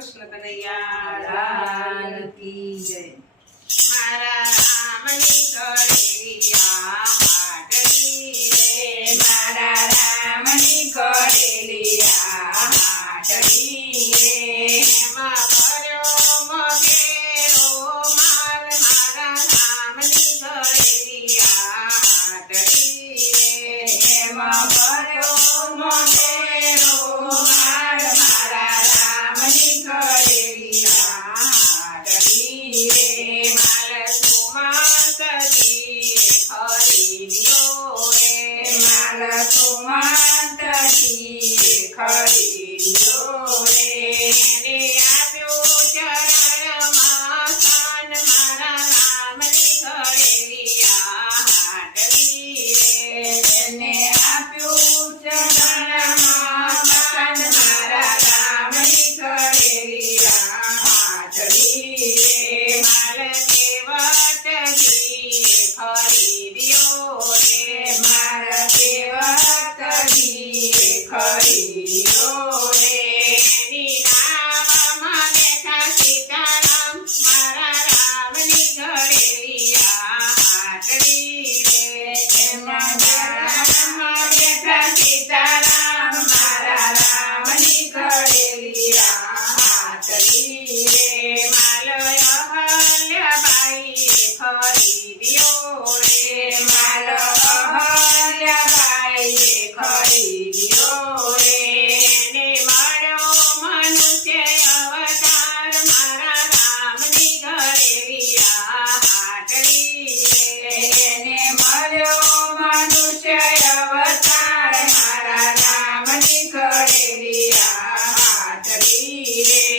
કૃષ્ણ કનૈયા લાલ કી જય। મારા રામની કળેલી આ હાટડી રે, મારા રામની કરેલી આ હાટડી રે, એમાં ભર્યો મગેરો માલ, મારા રામની કળેલી આ હાટડી રે, એમાં ભર્યો મોઢેરો માલ, મારા રામની કરેલી આ હાટડી રે, માલ સુમંતજી ખરીદ્યો રે, માલ સુમંતજી ખરીદ્યો રે, એને આપ્યું ચરણમાં સ્થાન, મારા રામની કળેલી આ હાટડી રે, એને આપ્યું ચરણમાં સ્થાન, મારા રામની કરેલી આ હાટડી રે, માલ દેવતજી ખરીદ્યો રે, મારા દેવતજી ખરીદ્યો રે, એની નામમાં બેઠા સીતારામ, મારા રામની કળેલી આ હાટડી રે, એમાં નામમાં બેઠા સીતારામ, મારા રામની કરેલી આ હાટડી રે, માલ અહલ્યાબાઈએ ખરીદ્યો રે, માલ અહલ્યાબાઈએ ખરીદ્યો રે, એને મળ્યો મનુષ્ય અવતાર, મારા રામની કળેલી આ હાટડી રે, એને મળ્યો મનુષ્ય અવતાર, મારા રામની કરેલી આ હાટડી રે,